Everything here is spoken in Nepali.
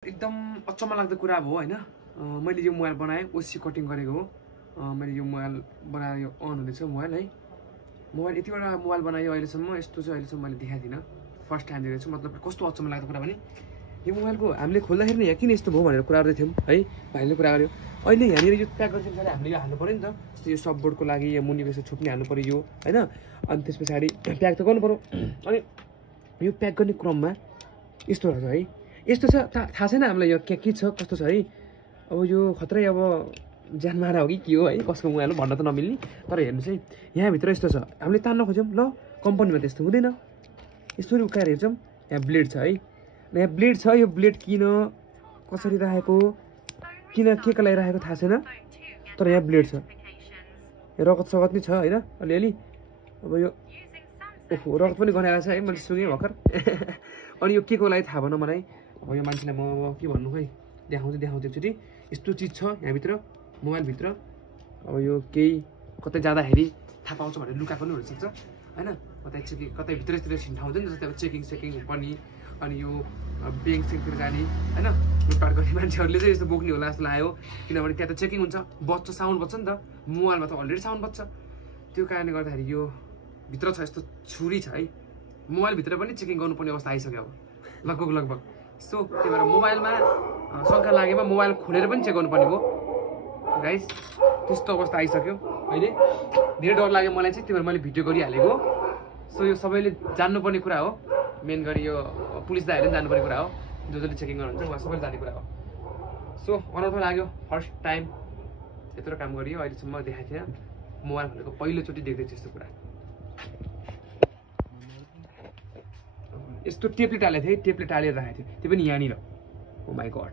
एकदम अचम्म लाग्दो कुरा अब हो हैन। मैले यो मोबाइल बनाएँ, ओसी कटिङ गरेको हो। मैले यो मोबाइल बनाएर यो अन हुँदैछ मोबाइल है। मोबाइल यतिवटा मोबाइल बनायो अहिलेसम्म, यस्तो चाहिँ अहिलेसम्म मैले देखाइदिन। फर्स्ट टाइम देखेको छु। मतलब कस्तो अचम्म लाग्दो कुरा भने यो मोबाइलको हामीले खोल्दाखेरि नि यहाँ किन यस्तो भयो भनेर कुरा गर्दै थियौँ है। भाइले कुरा गर्यो अहिले यहाँनिर यो प्याक गरेर पछाडि हामीले यो हाल्नु पऱ्यो नि त। जस्तो यो सबबोर्डको लागि यो मुनिको यसो छोप्ने हाल्नु पऱ्यो यो हैन। अनि त्यस पछाडि प्याक त गर्नु पऱ्यो। अनि यो प्याक गर्ने क्रममा यस्तो रहेछ है। यस्तो छ थाहा छैन हामीलाई यो के छ कस्तो छ है। अब यो खत्रै अब ज्यान मारा हो कि के हो है, कसको मोबाइल हो भन्न त नमिल्ने। तर हेर्नु चाहिँ यहाँभित्र यस्तो छ, हामीले तान्न खोज्यौँ ल कम्पनीमा त्यस्तो हुँदैन। यसरी उकाएर हेर्छौँ यहाँ ब्लेड छ है। यहाँ ब्लेड छ, यो ब्लेड किन कसरी राखेको किन के लागि राखेको थाहा छैन। तर यहाँ ब्लेड छ, रगत सगत नि छ होइन अलिअलि। अब यो ओहो रगत पनि गनाएको छ है, मैले सुनेँ भर्खर। अनि यो के को लागि थाहा भएन मलाई। अब यो मान्छेलाई म के भन्नु खै, देखाउँछु एकचोटि। यस्तो चिज छ यहाँभित्र मोबाइलभित्र। अब यो केही कतै जाँदाखेरि थाहा पाउँछ भनेर लुकाएको पनि हुनसक्छ होइन। कतै भित्रतिर ठाउँ हुन्छ नि, जस्तै अब चेकिङ पर्ने अनि यो ब्याङ्क सेक्टर जाने होइन। लुटपाट गर्ने मान्छेहरूले चाहिँ यस्तो बोक्ने होला जस्तो लाग्यो। किनभने त्यहाँ त चेकिङ हुन्छ, बज्छ, साउन्ड बज्छ नि त। मोबाइलमा त अलरेडी साउन्ड बज्छ। त्यो कारणले गर्दाखेरि यो भित्र छ यस्तो छुरी छ है। मोबाइलभित्र पनि चेकिङ गर्नुपर्ने अवस्था आइसक्यो अब लगभग। सो त्यही भएर मोबाइलमा शङ्का लागेमा मोबाइल खोलेर पनि चेक गर्नुपर्ने भयो गाइस। त्यस्तो अवस्था आइसक्यो अहिले। धेरै डर लाग्यो मलाई चाहिँ, त्यही भएर मैले भिडियो गरिहालेको। सो यो सबैले जान्नुपर्ने कुरा हो। मेन गरी यो पुलिस दाइहरूले पनि जान्नुपर्ने कुरा हो, जसले चेकिङ गर्नुहुन्छ उहाँ सबैले जान्ने कुरा हो। सो अनौठो लाग्यो, फर्स्ट टाइम यत्रो काम गरियो। अहिलेसम्म देखाएको थिएन मोबाइल भनेको, पहिलोचोटि देख्दैछु यस्तो कुरा। यस्तो टेपले टालेको थिएँ, टेपले टालेर राखेको थिएँ, त्यो पनि यहाँनिर। ओ माई गड।